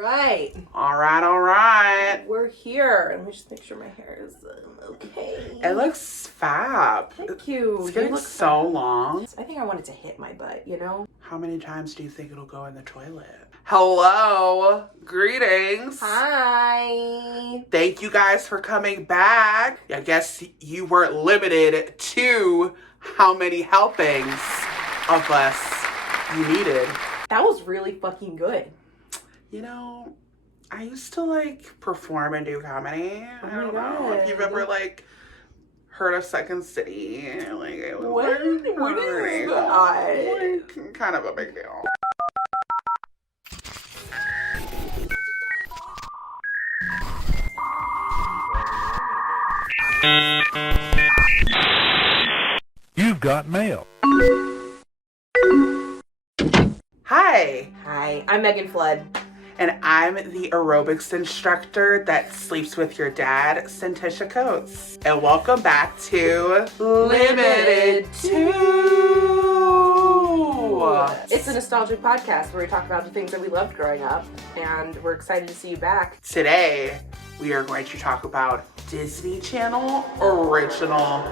right. All right. We're here. Let me just make sure my hair is okay. It looks fab. Thank you. It's getting so long. I think I wanted to hit my butt, you know? How many times do you think it'll go in the toilet? Hello. Greetings. Hi. Thank you guys for coming back. I guess you weren't limited to how many helpings of us you needed. That was really fucking good. You know, I used to perform and do comedy. I don't know if you've ever heard of Second City. It was what is that? Kind of a big deal. You've got mail. Hi. Hi, I'm Megan Flood. And I'm the aerobics instructor that sleeps with your dad, Centisha Coates. And welcome back to Limited 2. It's a nostalgic podcast where we talk about the things that we loved growing up, and we're excited to see you back. Today, we are going to talk about Disney Channel original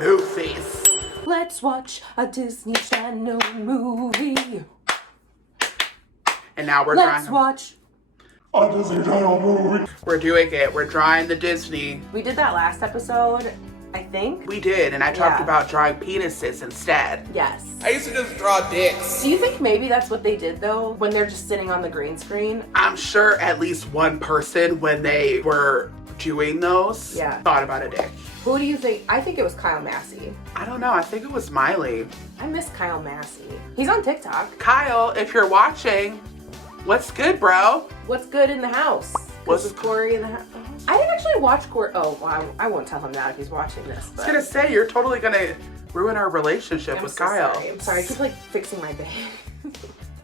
movies. Let's watch a Disney Channel movie. And now we're Let's watch A Disney Channel movie. We're doing it. We're drawing the Disney. We did that last episode, I think. We did, and I talked about drawing penises instead. Yes. I used to just draw dicks. Do you think maybe that's what they did though, when they're just sitting on the green screen? I'm sure at least one person, when they were doing those, thought about a dick. Who do you think? I think it was Kyle Massey. I don't know. I think it was Miley. I miss Kyle Massey. He's on TikTok. Kyle, if you're watching, what's good, bro? What's good in the house? What's Corey in the house? I didn't actually watch Corey. Oh, well, I won't tell him that if he's watching this. But I was gonna say, you're totally gonna ruin our relationship with Kyle. Sorry. I'm sorry. I keep fixing my bangs.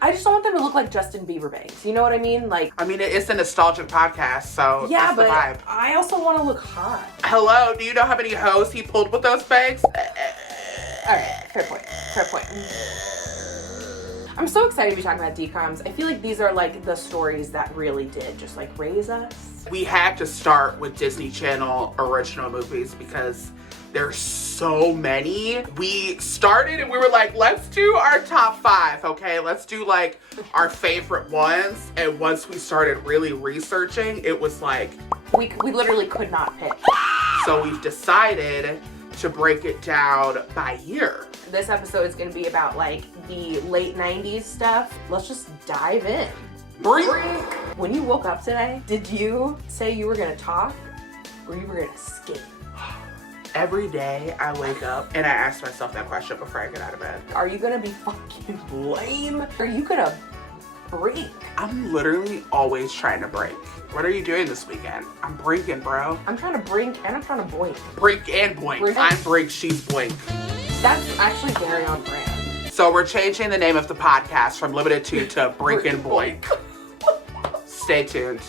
I just don't want them to look like Justin Bieber bangs. You know what I mean? I mean, it is a nostalgic podcast, so that's the vibe. I also want to look hot. Hello, do you know how many hoes he pulled with those bangs? All right, fair point. I'm so excited to be talking about DCOMs. I feel like these are the stories that really did just raise us. We had to start with Disney Channel original movies because there's so many. We started and we were like, let's do our top 5, okay? Let's do our favorite ones. And once we started really researching, it was we literally could not pick. So we've decided to break it down by year. This episode is gonna be about the late 90s stuff. Let's just dive in. Brink. When you woke up today, did you say you were gonna talk or you were gonna skate? Every day I wake up and I ask myself that question before I get out of bed. Are you gonna be fucking lame? Are you gonna brink? I'm literally always trying to brink. What are you doing this weekend? I'm brinking, bro. I'm trying to brink and I'm trying to boink. Brink and boink. I'm brink, she's boink. That's actually very on brand. So we're changing the name of the podcast from Limited 2 to Brink and Boink. Stay tuned.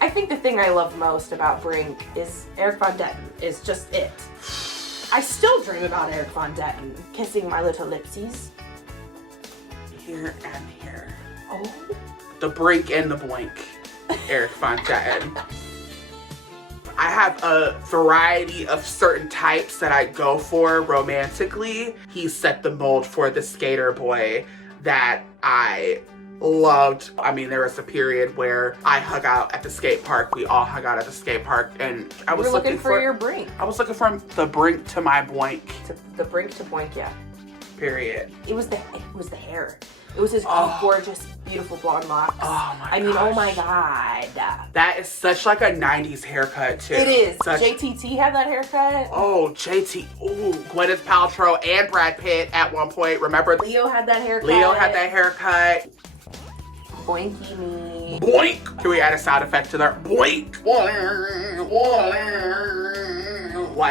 I think the thing I love most about Brink is Erik Von Detten is just it. I still dream about Erik Von Detten kissing my little lipsies. Here and here. Oh. The Brink and the Boink. Erik Von Detten. I have a variety of certain types that I go for romantically. He set the mold for the skater boy that I loved. I mean, there was a period where I hung out at the skate park. We all hung out at the skate park, and I was looking for your brink. I was looking from the brink to my boink. The brink to boink, yeah. Period. It was the hair. It was his gorgeous, beautiful blonde locks. Oh my I mean, oh my god. That is such a 90s haircut too. It is. JTT had that haircut. Oh, JT. Ooh, Gwyneth Paltrow and Brad Pitt at one point. Remember? Leo had that haircut. Boinky me. Boink! Can we add a sound effect to that? Boink!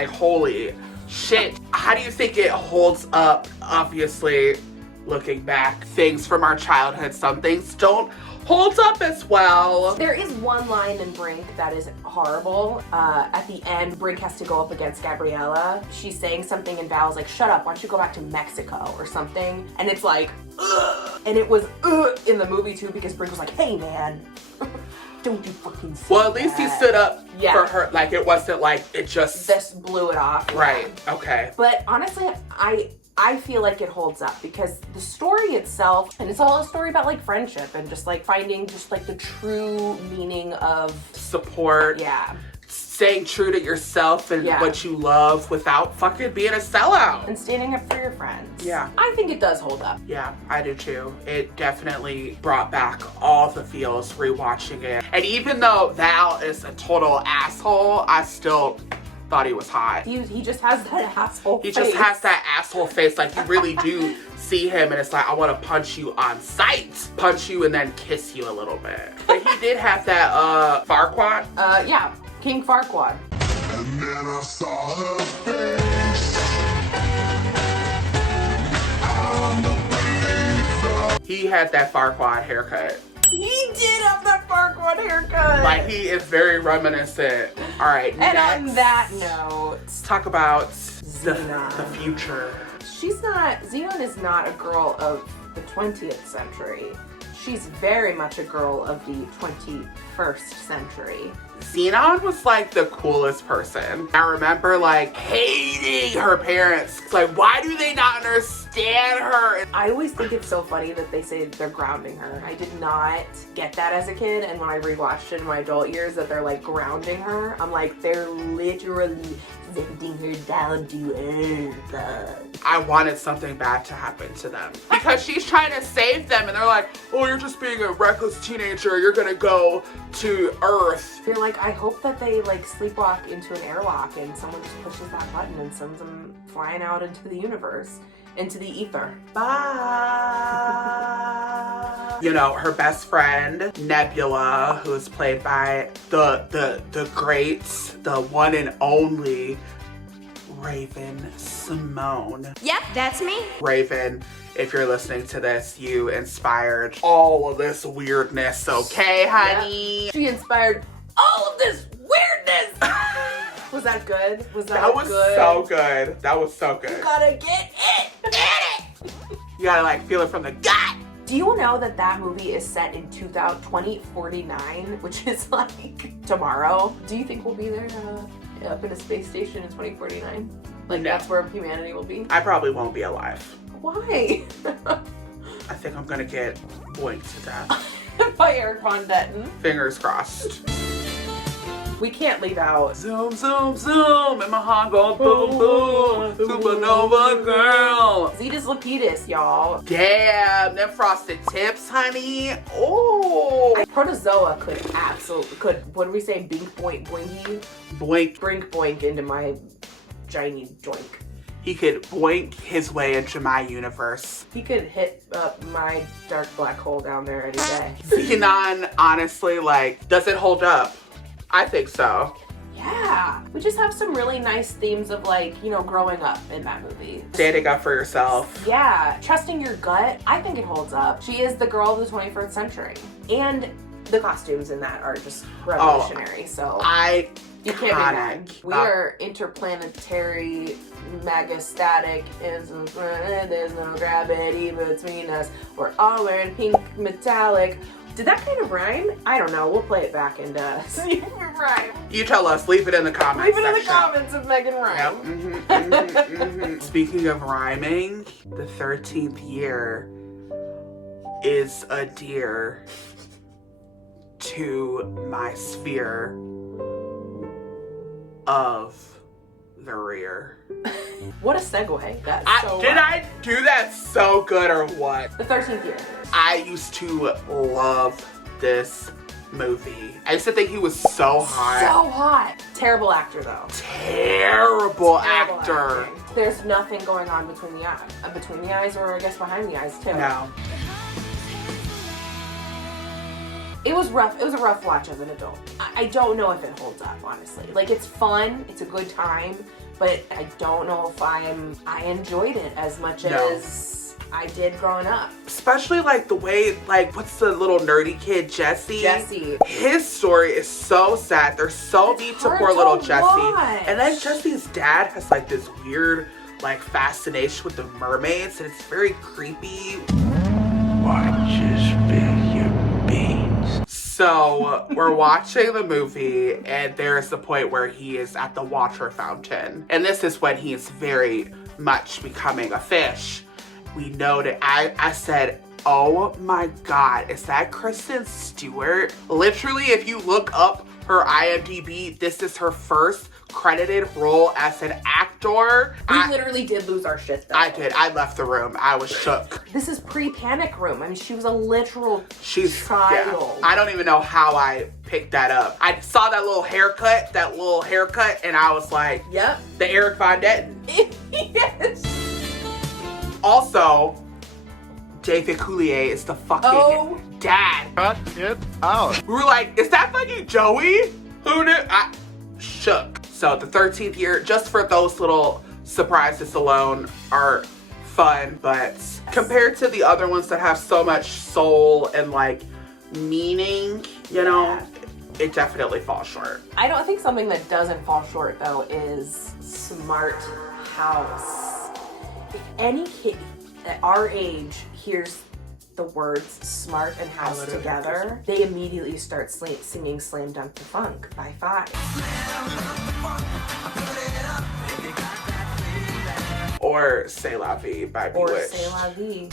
Holy shit. How do you think it holds up? Obviously, looking back, things from our childhood, some things don't hold up as well. There is one line in Brink that is horrible. At the end, Brink has to go up against Gabriella. She's saying something and Val's like, shut up, why don't you go back to Mexico or something? And it's like, ugh. And it was in the movie too, because Brink was like, hey man, don't you fucking say Well, at least he stood up for her. Like, it wasn't like it just blew it off. Right, okay. But honestly, I feel like it holds up because the story itself, and it's all a story about like friendship and just like finding just like the true meaning of support. Yeah. Staying true to yourself and what you love without fucking being a sellout. And standing up for your friends. Yeah. I think it does hold up. Yeah, I do too. It definitely brought back all the feels rewatching it. And even though Val is a total asshole, I still thought he was hot. He just has that asshole face. He just has that asshole face. Like, you really do see him and it's like, I want to punch you on sight. Punch you and then kiss you a little bit. But he did have that Farquaad. Yeah, King Farquaad. And then I saw her face. He had that Farquaad haircut. He did have that Farquaad haircut. Like, he is very reminiscent. All right, and next. on that note, let's talk about the future. Xenon is not a girl of the 20th century. She's very much a girl of the 21st century. Xenon was like the coolest person. I remember like hating her parents. It's like, why do they not understand her? I always think it's so funny that they say they're grounding her. I did not get that as a kid, and when I rewatched it in my adult years that they're like grounding her, I'm like, they're literally sending her down to earth. I wanted something bad to happen to them because she's trying to save them and they're like, oh, you're just being a reckless teenager, you're gonna go to Earth. They're like, I hope that they like sleepwalk into an airlock and someone just pushes that button and sends them flying out into the universe, into the ether. Bye. You know, her best friend, Nebula, who's played by the great, the one and only Raven Simone. Yep, that's me. Raven, if you're listening to this, you inspired all of this weirdness, okay, honey? Yep. She inspired all of this weirdness. Was that good? That was good? So good. That was so good. You gotta get it. Get it. You gotta like feel it from the gut. Do you know that that movie is set in 2049, which is like tomorrow? Do you think we'll be there up in a space station in 2049? Like No. That's where humanity will be? I probably won't be alive. Why? I think I'm gonna get boinked to death. By Erik Von Detten. Fingers crossed. We can't leave out. Zoom, zoom, zoom, and my heart goes boom, boom. Supernova girl. Zetus Lapedus, y'all. Damn, them frosted tips, honey. Oh. Protozoa could, what do we say, bink boink boinky? Boink. Brink boink into my shiny joink. He could boink his way into my universe. He could hit up my dark black hole down there any day. Xenon, honestly, like, does it hold up? I think so. Yeah. We just have some really nice themes of like, you know, growing up in that movie. Standing up for yourself. Yeah. Trusting your gut. I think it holds up. She is the girl of the 21st century. And the costumes in that are just revolutionary. So you can't be mad. We are interplanetary, magastatic, and there's no gravity between us. We're all wearing pink metallic. Did that kind of rhyme? I don't know. We'll play it back and see if it rhyme. You tell us. Leave it in the comments Leave it in the comments if Megan rhyme. Yep. Speaking of rhyming, the 13th year is a dear to my sphere of the rear. What a segue. Did I do that so good or what? The 13th year. I used to love this movie. I used to think he was so hot. So hot. Terrible actor though. Terrible actor. Acting. There's nothing going on between the eyes. Between the eyes, or I guess behind the eyes too. No. It was rough. It was a rough watch as an adult. I don't know if it holds up, honestly. Like, it's fun. It's a good time. But I don't know if I enjoyed it as much as I did growing up. Especially like the way, like, what's the little nerdy kid, Jesse? Jesse. His story is so sad. They're so mean to poor little Jesse. And then Jesse's dad has like this weird like fascination with the mermaids, and it's very creepy. Watch us spill your beans. So we're watching the movie, and there's the point where he is at the water fountain. And this is when he's very much becoming a fish. We know that I said, oh my God, is that Kristen Stewart? Literally, if you look up her IMDb, this is her first credited role as an actor. We literally did lose our shit though. I did. I left the room. I was shook. This is pre-Panic Room. I mean, she was a literal child. Yeah. I don't even know how I picked that up. I saw that little haircut, and I was like, yep. The Erik Von Detten. Yes. Also, David Coulier is the fucking dad. Cut it out. We were like, is that fucking Joey? Who knew? I shook. So the 13th year, just for those little surprises alone, are fun, but compared to the other ones that have so much soul and like meaning, you know, it definitely falls short. I think something that doesn't fall short though is Smart House. If any kid at our age hears the words smart and house together, they immediately start singing Slam Dunk the Funk by Five. Or C'est La Vie by Bewitched. Or C'est La Vie.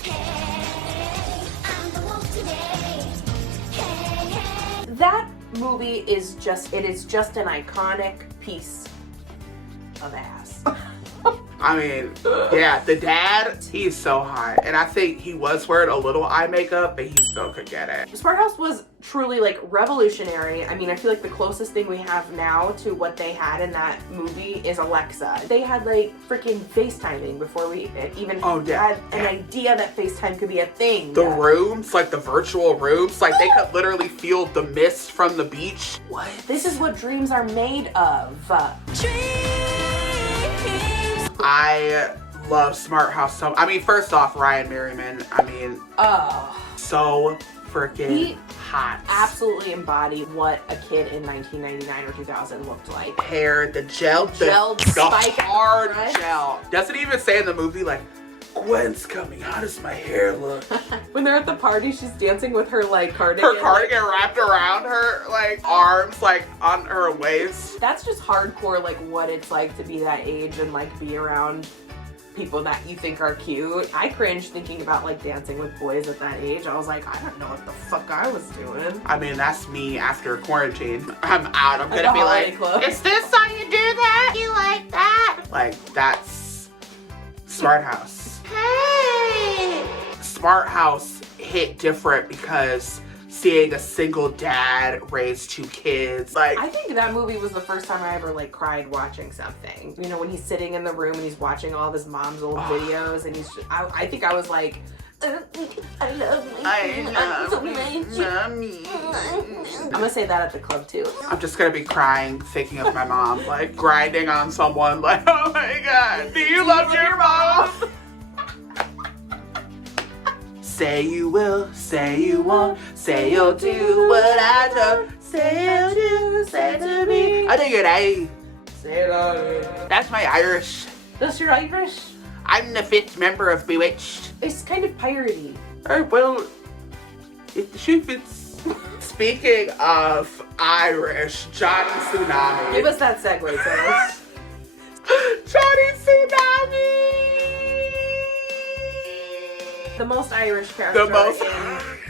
That movie is just an iconic piece of ass. I mean, yeah, the dad, he's so hot. And I think he was wearing a little eye makeup, but he still could get it. Smart House was truly like revolutionary. I mean, I feel like the closest thing we have now to what they had in that movie is Alexa. They had like freaking FaceTiming before we even had an idea that FaceTime could be a thing. The rooms, like the virtual rooms, like they could literally feel the mist from the beach. What? This is what dreams are made of. I love Smart House so. I mean, first off, Ryan Merriman. I mean, so freaking hot. Absolutely embodied what a kid in 1999 or 2000 looked like. Hair, the gel, the hard gel. Doesn't even say in the movie like, Gwen's coming. How does my hair look? When they're at the party, she's dancing with her like cardigan. Her cardigan wrapped around her like arms, like on her waist. That's just hardcore, like what it's like to be that age and like be around people that you think are cute. I cringe thinking about like dancing with boys at that age. I was like, I don't know what the fuck I was doing. I mean, that's me after quarantine. I'm out. I'm gonna be like, club. Is this how you do that? You like that? Like, that's Smart House. Hey! Smart House hit different because seeing a single dad raise two kids, like, I think that movie was the first time I ever like cried watching something. You know, when he's sitting in the room and he's watching all of his mom's old videos, and I think I was like, I love mommy. I'm gonna say that at the club too. I'm just gonna be crying thinking of my mom, like grinding on someone, like, oh my God, do you love your mom? Say you will, say you won't, say you'll do what I do, say you'll do, say to me. I think it say it. That's my Irish. That's your Irish? I'm the 5th member of Bewitched. It's kind of piratey. Well, it fits. Speaking of Irish, Johnny Tsunami. Give us that segue, Zetus. Johnny Tsunami! The most Irish character.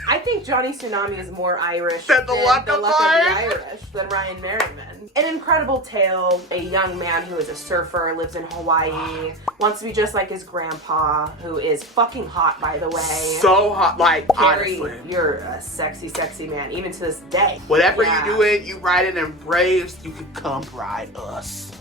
I think Johnny Tsunami is more Irish than the Luck of the Irish than Ryan Merriman. An incredible tale. A young man who is a surfer, lives in Hawaii, wants to be just like his grandpa, who is fucking hot, by the way. So hot, like, Carrie, honestly. You're a sexy, sexy man, even to this day. Whatever you doing, you riding in Braves, you can come ride us.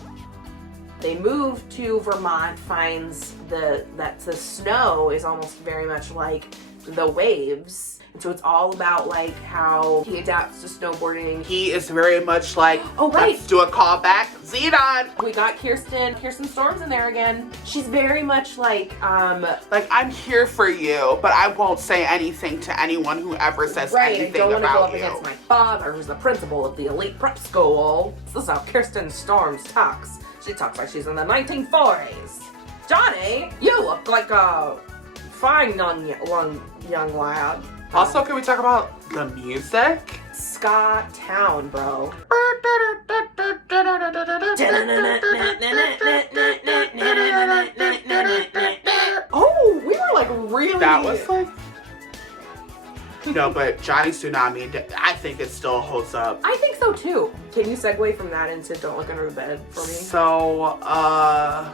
They move to Vermont, finds that the snow is almost very much like the waves. And so it's all about like how he adapts to snowboarding. He is very much like, oh right, let's do a callback, Xenon. We got Kirsten Storm's in there again. She's very much like I'm here for you, but I won't say anything to anyone who ever says anything about you. Right, I don't want to go up against my father, who's the principal of the elite prep school. This is how Kirsten Storms talks. She talks like she's in the 1940s. Johnny, you look like a fine young lad. Also, can we talk about the music? Ska Town, bro. Oh, we were like really... That was like... No, but Johnny Tsunami, I think it still holds up. I think so too. Can you segue from that into Don't Look Under the Bed for me? So,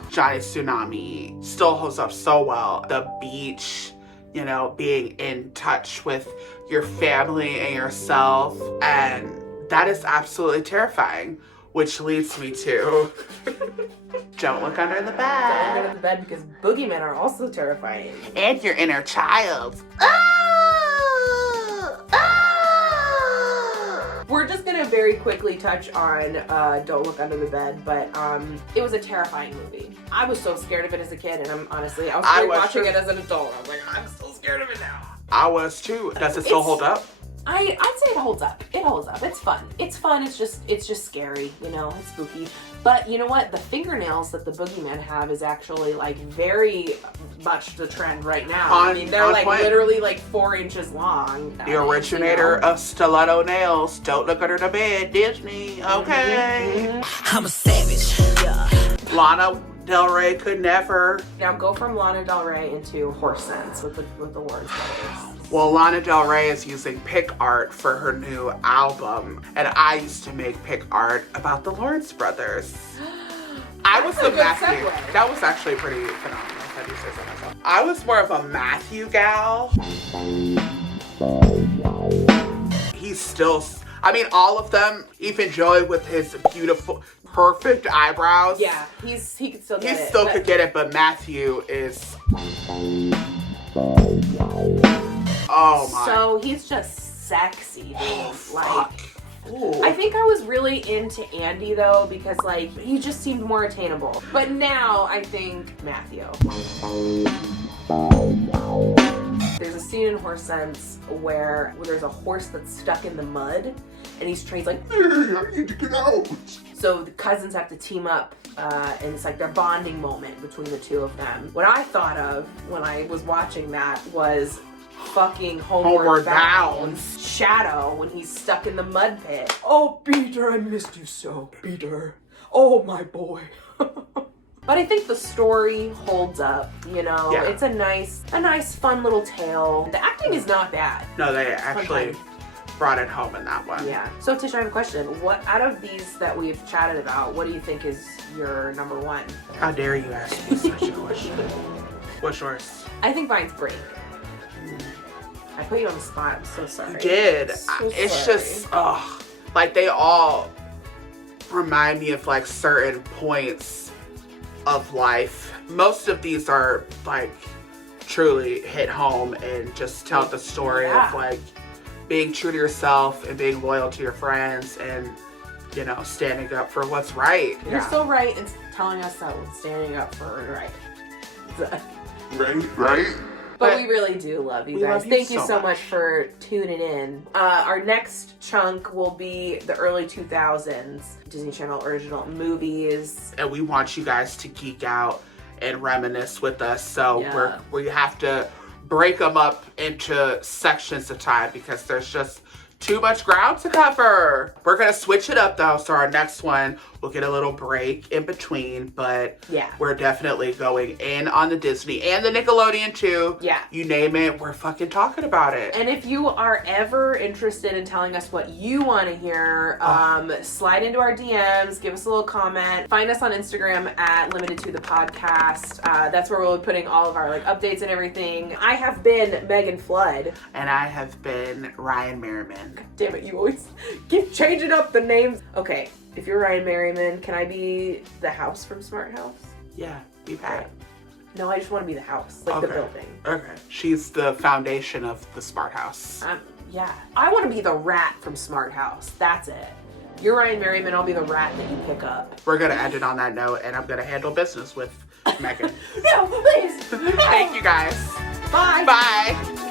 Johnny Tsunami still holds up so well. The beach, you know, being in touch with your family and yourself, and that is absolutely terrifying, which leads me to Don't Look Under the Bed. Don't Look Under the Bed, because boogeymen are also terrifying. And your inner child. We're just gonna very quickly touch on Don't Look Under the Bed, but it was a terrifying movie. I was so scared of it as a kid, and I was watching it as an adult. I was like, I'm still scared of it now. I was too. Does it still hold up? I'd say it holds up. It holds up. It's fun. It's fun. It's just scary, you know, it's spooky. But you know what? The fingernails that the boogeymen have is actually like very much the trend right now. They're like literally like 4 inches long. The originator of stiletto nails. Don't look under the bed, Disney. Okay. I'm a savage. Yeah. Lana Del Rey could never. Now go from Lana Del Rey into Horse Sense with the Lawrence brothers. Well, Lana Del Rey is using pic art for her new album, and I used to make pic art about the Lawrence brothers. I was a Matthew. Segue. That was actually pretty phenomenal, if I do say so myself. I was more of a Matthew gal. He's still, I mean, all of them, even Joey with his beautiful, perfect eyebrows. Yeah, he could still get it. He still could get it, but Matthew is... Oh my. So he's just sexy, dude. Oh, like, fuck. Ooh. I think I was really into Andy though, because like he just seemed more attainable. But now I think Matthew. There's a scene in Horse Sense where there's a horse that's stuck in the mud, and he's like, I need to get out. so the cousins have to team up, and it's like their bonding moment between the two of them. What I thought of when I was watching that was fucking Homeward Bound. Shadow when he's stuck in the mud pit. Oh, Peter, I missed you so, Peter. Oh, my boy. But I think the story holds up, you know. Yeah. It's a nice, fun little tale. The acting is not bad. No, they actually brought it home in that one. Yeah. So Tish, I have a question. What out of these that we've chatted about, what do you think is your number one? How dare you ask me such a question? What's yours? I think mine's Break. I put you on the spot. I'm so sorry. You did. So it's sorry. just, like they all remind me of like certain points of life. Most of these are like truly hit home and just tell the story of like being true to yourself and being loyal to your friends and, you know, standing up for what's right. You're so right in telling us that we're standing up for right. Right? But we really do love you guys. Thank you so much for tuning in. Our next chunk will be the early 2000s Disney Channel original movies. And we want you guys to geek out and reminisce with us. So we have to break them up into sections of time because there's just too much ground to cover. We're gonna switch it up though, so our next one we'll get a little break in between, but we're definitely going in on the Disney and the Nickelodeon too. Yeah. You name it, we're fucking talking about it. And if you are ever interested in telling us what you want to hear, slide into our DMs, give us a little comment. Find us on Instagram at Limited to the Podcast. That's where we'll be putting all of our like updates and everything. I have been Megan Flood. And I have been Ryan Merriman. God damn it, you always keep changing up the names. Okay, if you're Ryan Merriman, can I be the house from Smart House? Yeah, be Pat. No, I just want to be the house, like the building. Okay. She's the foundation of the smart house. Yeah. I want to be the rat from Smart House. That's it. You're Ryan Merriman, I'll be the rat that you pick up. We're going to end it on that note, and I'm going to handle business with Megan. No, please. Thank you guys. Bye. Bye.